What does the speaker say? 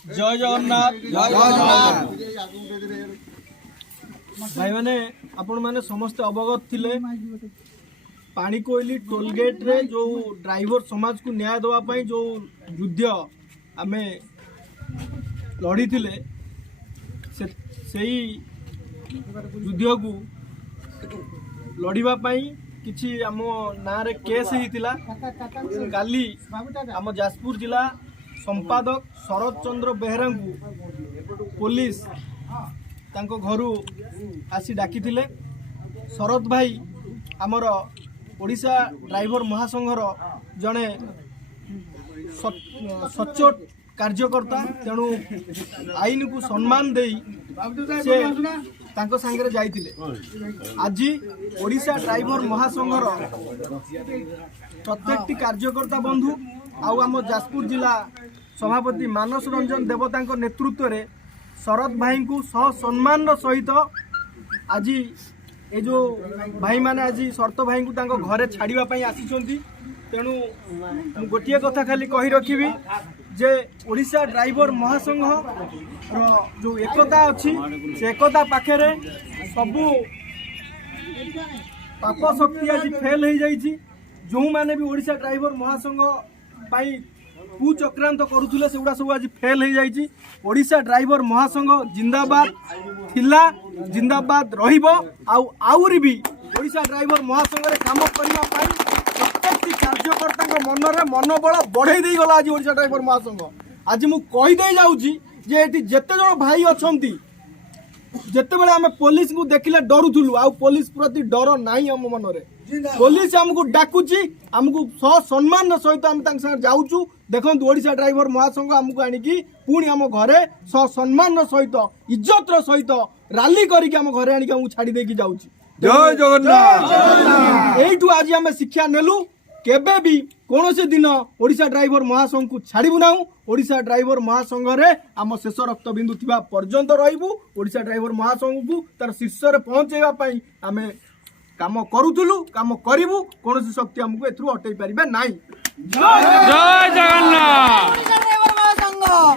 जय जगन्नाथ जय जगन्नाथ भाई मैंने आपण मैंने समस्त अवगत थिले पाणिकोइली टोलगेट रे जो ड्राइवर समाज को न्याय देवाई जो युद्ध आमे लड़ी थिले से युद्ध को लड़ाई किछि आम ना रे केस होइतिला काली आम जाजपुर जिला संपादक शरद चंद्र बेहरा को पुलिस तांको घरू आसी डाकी थिले। शरद भाई आमर ओडिशा ड्राइवर महासंघर जड़े सचोट कार्यकर्ता तेणु आईन को सम्मान दे से तांको सांगरे जाइथिले। आज ओडिशा ड्राइवर महासंघर प्रत्येकटी कार्यकर्ता बंधु आउ आम जाजपुर जिला सभापति मानस रंजन देवता नेतृत्व में शरद भाई को सम्मान सहित आज ये जो भाई माने आज शरत भाई को घरे छाड़ापी आसी तेणु गोटे कथा खाली कही रखी जे ओडिशा ड्राइवर महासंघ जो एकता अच्छी से एकता पाखे सबू पाप शक्ति आज फेल हो जाइए। जो मैंने भी ओडिशा ड्राइवर महासंघ पाई कुचक्रांत करुले से सब आज फेल हो जाइए। ओडिशा ड्राइवर महासंघ जिंदाबाद थिला जिंदाबाद रहिबो आउरी भी ओडिशा ड्राइवर महासंघ रे काम करबा पाई प्रत्येक कार्यकर्ता मन रे मनोबल बढ़ाई दे गला। आज ओडिशा ड्राइवर महासंघ आज मु कहि दे जाउची जे एटी जेते जण भाई अछंती जेते बेले आमे पुलिस को देखिले डरुथुलु आ पुलिस प्रति डर नाही हम मन रे। पुलिस हमको डाकुची हमको सम्मान सहित आम जाऊँ देखो ओडिशा ड्राइवर महासंघ आमको आनिकी पुणी आम घरे सम्मान सहित इज्जत सहित राली करके आम घरे आनिकी हमको छाड़ी देकी जाऊँ। जय जगन्नाथ। एठू आज आम शिक्षा नेलु केबे भी कौन से दिन ओडिशा ड्राइवर महासंघ को छाड़ू ना। ओडिशा ड्राइवर महासंघ रे आम शेष रक्तबिंदु थिबा पर्यंत रहिबु। ओडिशा ड्राइवर महासंघ को तार शीर्ष रे पहुंचेबा पई आमे काम करूथुलु काम करिवु। कौन शक्ति हमको एथरू हटई पारिबे नाही। जय जगन्नाथ।